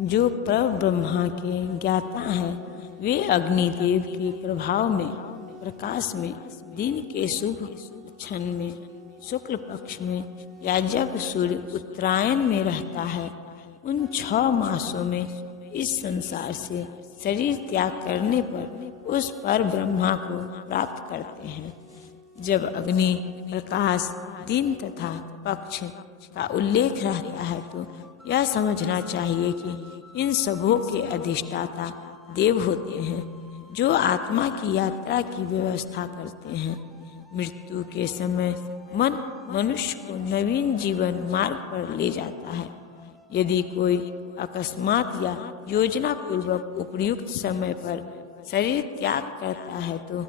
जो पर ब्रह्मा के ज्ञाता हैं वे अग्निदेव के प्रभाव में, प्रकाश में, दिन के शुभ क्षण में, शुक्ल पक्ष में या जब सूर्य उत्तरायण में रहता है, उन 6 मासों में इस संसार से शरीर त्याग करने पर उस पर ब्रह्मा को प्राप्त करते हैं। जब अग्नि, प्रकाश, दिन तथा पक्ष का उल्लेख रहता है तो यह समझना चाहिए कि इन सबों के अधिष्ठाता देव होते हैं, जो आत्मा की यात्रा की व्यवस्था करते हैं। मृत्यु के समय मन मनुष्य को नवीन जीवन मार्ग पर ले जाता है। यदि कोई अकस्मात या योजना पूर्वक उपयुक्त समय पर शरीर त्याग करता है तो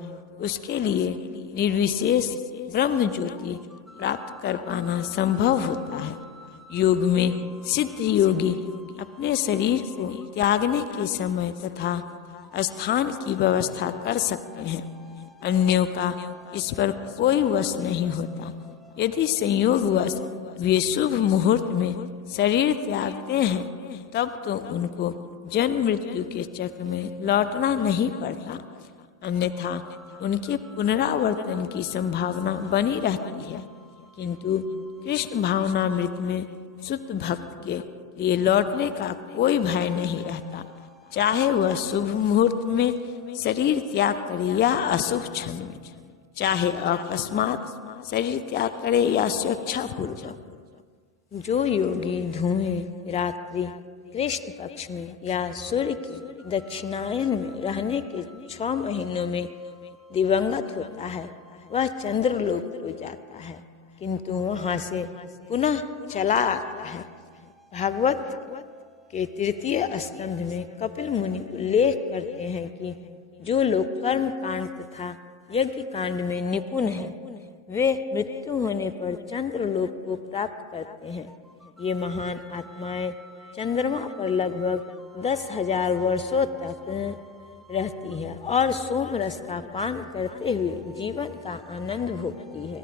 उसके लिए निर्विशेष ब्रह्म ज्योति प्राप्त कर पाना संभव होता है। योग में सिद्ध योगी अपने शरीर को त्यागने के समय तथा स्थान की व्यवस्था कर सकते हैं। अन्यों का इस पर कोई वश नहीं होता। यदि संयोगवश वे शुभ मुहूर्त में शरीर त्यागते हैं तब तो उनको जन्म मृत्यु के चक्र में लौटना नहीं पड़ता, अन्यथा उनके पुनरावर्तन की संभावना बनी रहती है। किंतु कृष्ण भावनामृत में शुद्ध भक्त के लिए लौटने का कोई भय नहीं रहता, चाहे वह शुभ मुहूर्त में शरीर त्याग करे या अशुभ क्षण में, चाहे अकस्मात शरीर त्याग करे या स्वेच्छापूर्वक। जो योगी धुएं रात्रि कृष्ण पक्ष में या सूर्य की दक्षिणायन में रहने के 6 महीनों में दिवंगत होता है, वह चंद्रलोक को जाता है, किंतु वहां से पुनः चला आता है। भागवत के 3 स्कंध में कपिल मुनि उल्लेख करते हैं कि जो लोग कर्म कांड तथा यज्ञ कांड में निपुण हैं, वे मृत्यु होने पर चंद्रलोक को प्राप्त करते हैं। ये महान आत्माएं चंद्रमा पर लगभग 10,000 वर्षों तक रहती है और सोम रस का पान करते हुए जीवन का आनंद भोगती है।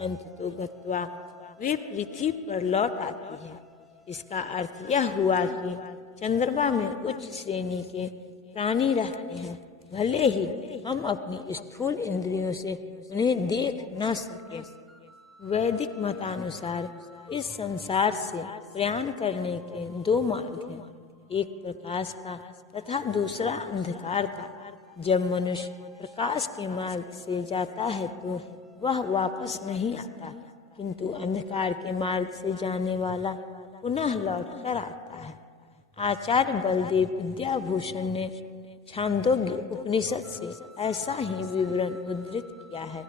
अंततो गत्वा वे पृथ्वी पर लौट आती है। इसका अर्थ यह हुआ कि चंद्रमा में उच्च श्रेणी के प्राणी रहते हैं, भले ही हम अपनी स्थूल इंद्रियों से उन्हें देख न सके। वैदिक मतानुसार इस संसार से प्रयाण करने के 2 मार्ग हैं, एक प्रकाश का तथा दूसरा अंधकार का। जब मनुष्य प्रकाश के मार्ग से जाता है तो वह वापस नहीं आता, किंतु अंधकार के मार्ग से जाने वाला पुनः लौट कर आता है। आचार्य बलदेव विद्याभूषण ने छांदोग्य उपनिषद से ऐसा ही विवरण उद्धृत किया है,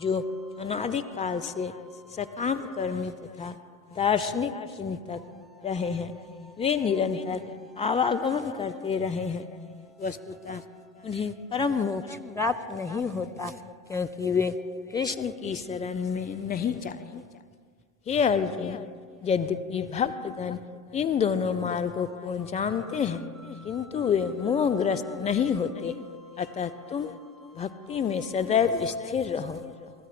जो अनादिकाल से सकाम कर्मी तथा दार्शनिक चिंतक रहे हैं। वे निरंतर आवागमन करते रहे हैं। वस्तुतः उन्हें परम मोक्ष प्राप्त नहीं होता, क्योंकि वे कृष्ण की शरण में नहीं जाते। हे अर्जुन, यद्यपि भक्तगण इन दोनों मार्गों को जानते हैं, किंतु वे मोहग्रस्त नहीं होते। अतः तुम भक्ति में सदैव स्थिर रहो।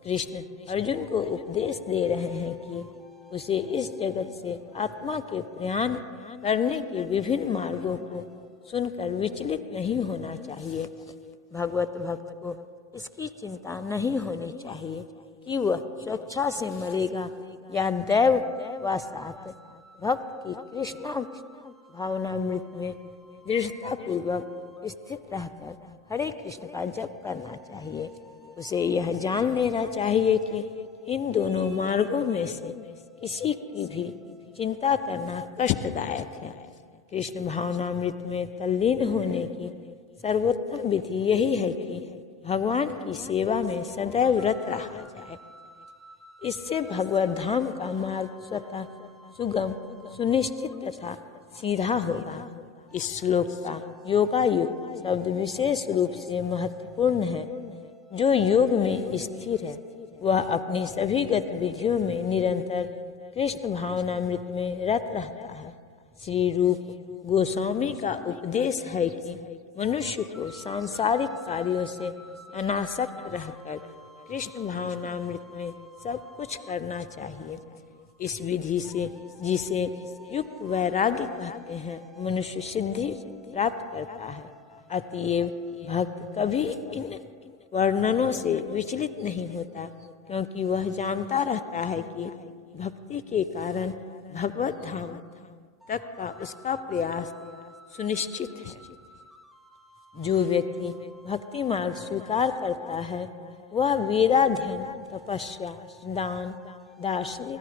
कृष्ण अर्जुन को उपदेश दे रहे हैं कि उसे इस जगत से आत्मा के प्रयाण करने के विभिन्न मार्गों को सुनकर विचलित नहीं होना चाहिए। भगवत भक्त को इसकी चिंता नहीं होनी चाहिए कि वह स्वेच्छा से मरेगा या दैव वशात। भक्त की कृष्णा भावनामृत में दृढ़ता पूर्वक स्थित रहकर हरे कृष्ण का जप करना चाहिए। उसे यह जान लेना चाहिए कि इन दोनों मार्गों में से किसी की भी चिंता करना कष्टदायक है। कृष्ण भावनामृत में तल्लीन होने की सर्वोत्तम विधि यही है कि भगवान की सेवा में सदैव रत रहा जाए। इससे भगवत धाम का मार्ग स्वतः सुगम, सुनिश्चित तथा सीधा होगा। इस श्लोक का योगायोग शब्द विशेष रूप से महत्वपूर्ण है। जो योग में स्थिर है वह अपनी सभी गतिविधियों में निरंतर कृष्ण भावनामृत में रत रहता है। श्री रूप गोस्वामी का उपदेश है कि मनुष्य को सांसारिक कार्यों से अनासक्त रहकर कृष्ण भावनामृत में सब कुछ करना चाहिए। इस विधि से, जिसे युक्त वैराग्य कहते हैं, मनुष्य सिद्धि प्राप्त करता है। अतएव भक्त कभी इन वर्णनों से विचलित नहीं होता, क्योंकि वह जानता रहता है कि भक्ति के कारण भगवत धाम तक का उसका प्रयास सुनिश्चित है। जो व्यक्ति भक्ति मार्ग स्वीकार करता है वह वेदाध्ययन, तपस्या, दान, दार्शनिक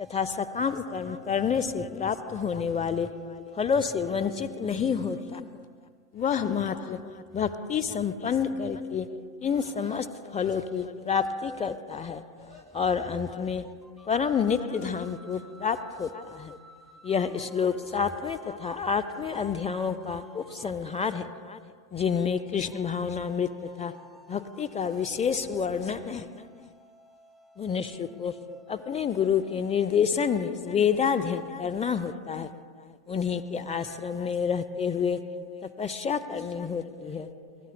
तथा सकाम कर्म करने से प्राप्त होने वाले फलों से वंचित नहीं होता। वह मात्र भक्ति संपन्न करके इन समस्त फलों की प्राप्ति करता है और अंत में परम नित्य धाम को प्राप्त होता है। यह श्लोक 7वें तथा 8वें अध्यायों का उपसंहार है, जिनमें कृष्ण भावनामृत तथा भक्ति का विशेष वर्णन है। मनुष्य को अपने गुरु के निर्देशन में वेदाध्ययन करना होता है। उन्हीं के आश्रम में रहते हुए तपस्या करनी होती है।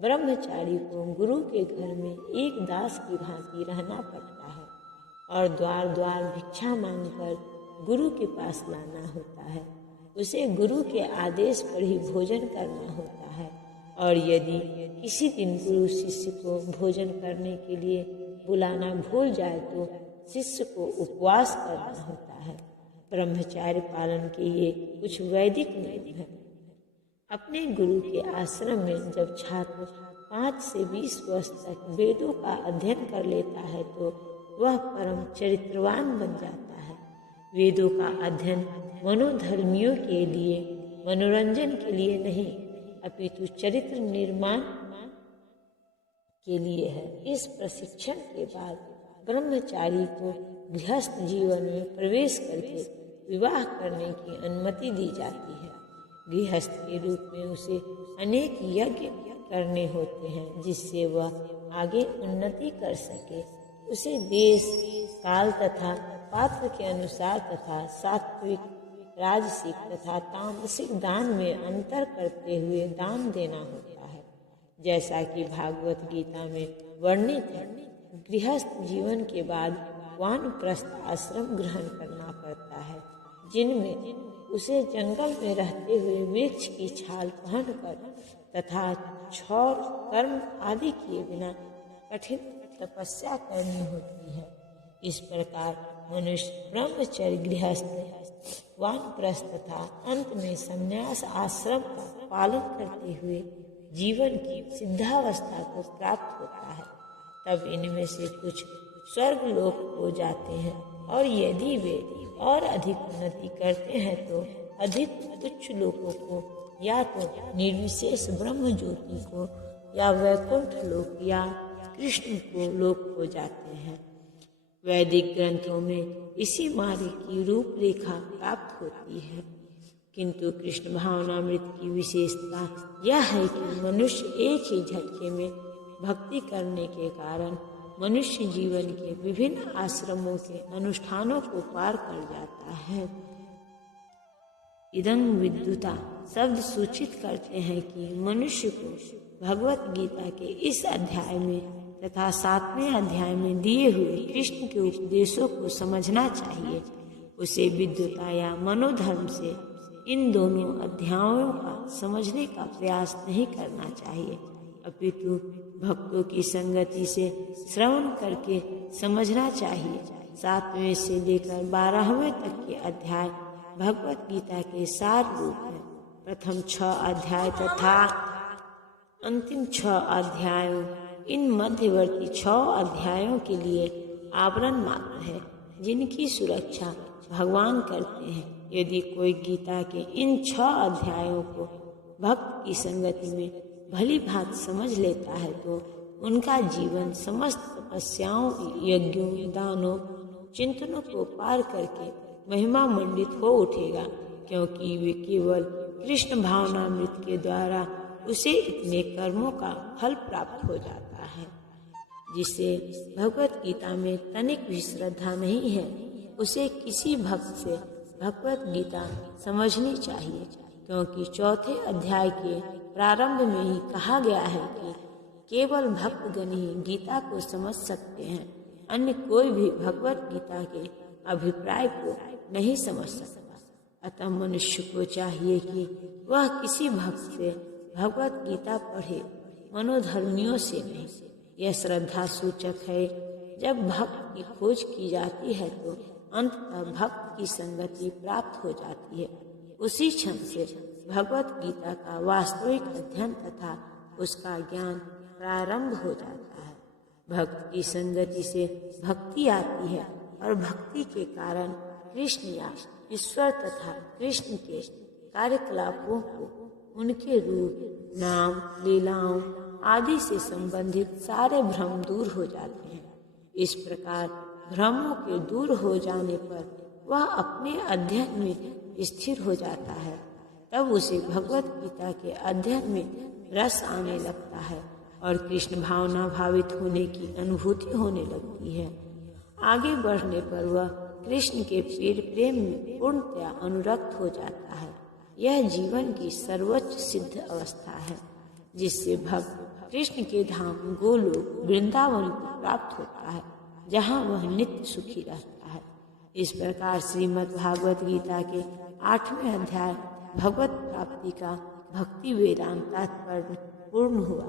ब्रह्मचारी को गुरु के घर में एक दास की भांति रहना पड़ता है और द्वार द्वार भिक्षा मांगकर गुरु के पास लाना होता है। उसे गुरु के आदेश पर ही भोजन करना होता है और यदि किसी दिन गुरु शिष्य को भोजन करने के लिए बुलाना भूल जाए तो शिष्य को उपवास करना होता है। ब्रह्मचार्य पालन के ये कुछ वैदिक नियम हैं। अपने गुरु के आश्रम में जब छात्र 5 से 20 वर्ष तक वेदों का अध्ययन कर लेता है तो वह परम चरित्रवान बन जाता है। वेदों का अध्ययन मनोधर्मियों के लिए, मनोरंजन के लिए नहीं, अपितु चरित्र निर्माण के लिए है। इस प्रशिक्षण के बाद ब्रह्मचारी को गृहस्थ जीवन में प्रवेश करके विवाह करने की अनुमति दी जाती है। गृहस्थ के रूप में उसे अनेक यज्ञ करने होते हैं, जिससे वह आगे उन्नति कर सके। उसे देश, काल तथा पात्र के अनुसार तथा सात्विक, राजसिक तथा तामसिक दान में अंतर करते हुए दान देना होता है। जैसा कि भागवत गीता में वर्णित है, गृहस्थ जीवन के बाद वानप्रस्थ आश्रम ग्रहण करना पड़ता है, जिनमें उसे जंगल में रहते हुए वृक्ष की छाल पहनकर तथा क्षौर कर्म आदि किए बिना कठिन तपस्या करनी होती है। इस प्रकार मनुष्य ब्रह्मचर्य, गृहस्थ, वानप्रस्थ तथा अंत में संन्यास आश्रम का पालन करते हुए जीवन की सिद्धावस्था को प्राप्त होता है। तब इनमें से कुछ स्वर्ग लोक हो जाते हैं और यदि वे और अधिक उन्नति करते हैं तो अधिक उच्च लोकों को, या तो निर्विशेष ब्रह्म ज्योति को, या वैकुंठ लोक या कृष्ण को लोक हो जाते हैं। वैदिक ग्रंथों में इसी मार्ग की रूपरेखा प्राप्त होती है, किंतु कृष्ण भावनामृत की विशेषता यह है कि मनुष्य एक ही झटके में भक्ति करने के कारण मनुष्य जीवन के विभिन्न आश्रमों के अनुष्ठानों को पार कर जाता है। इदं विद्युता शब्द सूचित करते हैं कि मनुष्य को भगवत गीता के इस अध्याय में तथा 7वें अध्याय में दिए हुए कृष्ण के उपदेशों को समझना चाहिए। उसे विद्युता या मनोधर्म से इन दोनों अध्यायों का समझने का प्रयास नहीं करना चाहिए, अपितु भक्तों की संगति से श्रवण करके समझना चाहिए। 7वें से लेकर 12वें तक के अध्याय भगवत गीता के सार रूप हैं। प्रथम 6 अध्याय तथा अंतिम 6 अध्यायों, इन मध्यवर्ती 6 अध्यायों के लिए आवरण मात्र है, जिनकी सुरक्षा भगवान करते हैं। यदि कोई गीता के इन 6 अध्यायों को भक्त की संगति में भली भांति समझ लेता है तो उनका जीवन समस्त तपस्याओं, यज्ञों, दानों, चिंतनों को पार करके महिमा मंडित हो उठेगा, क्योंकि वे केवल कृष्ण भावनामृत के द्वारा उसे इतने कर्मों का फल प्राप्त हो जाता है। जिसे भगवत गीता में तनिक भी श्रद्धा नहीं है, उसे किसी भक्त से भगवत गीता समझनी चाहिए, क्योंकि 4थे अध्याय के प्रारंभ में ही कहा गया है कि केवल भक्तगण ही गीता को समझ सकते हैं। अन्य कोई भी भगवत गीता के अभिप्राय को नहीं समझ सकता। अतः मनुष्य को चाहिए कि वह किसी भक्त से भगवत गीता पढ़े, मनोधर्मियों से नहीं। यह श्रद्धा सूचक है। जब भक्त की खोज की जाती है तो अंततः भक्त की संगति प्राप्त हो जाती है। उसी क्षण से भगवत गीता का वास्तविक अध्ययन तथा उसका ज्ञान प्रारंभ हो जाता है। भक्त की संगति से भक्ति आती है और भक्ति के कारण कृष्ण या ईश्वर तथा कृष्ण के कार्यकलापों को, उनके रूप, नाम, लीलाओं आदि से संबंधित सारे भ्रम दूर हो जाते हैं। इस प्रकार भ्रमों के दूर हो जाने पर वह अपने अध्ययन में स्थिर हो जाता है। तब उसे भगवत गीता के अध्ययन में रस आने लगता है और कृष्ण भावना भावित होने की अनुभूति होने लगती है। आगे बढ़ने पर वह कृष्ण के प्रेम में पूर्णतया अनुरक्त हो जाता है। यह जीवन की सर्वोच्च सिद्ध अवस्था है जिससे भक्त कृष्ण के धाम गोलोक वृंदावन को प्राप्त होता है, जहाँ वह नित्य सुखी रहता है। इस प्रकार श्रीमद् भागवत गीता के 8वें अध्याय भगवत प्राप्ति का भक्ति वेदांत तात्पर्य पूर्ण हुआ।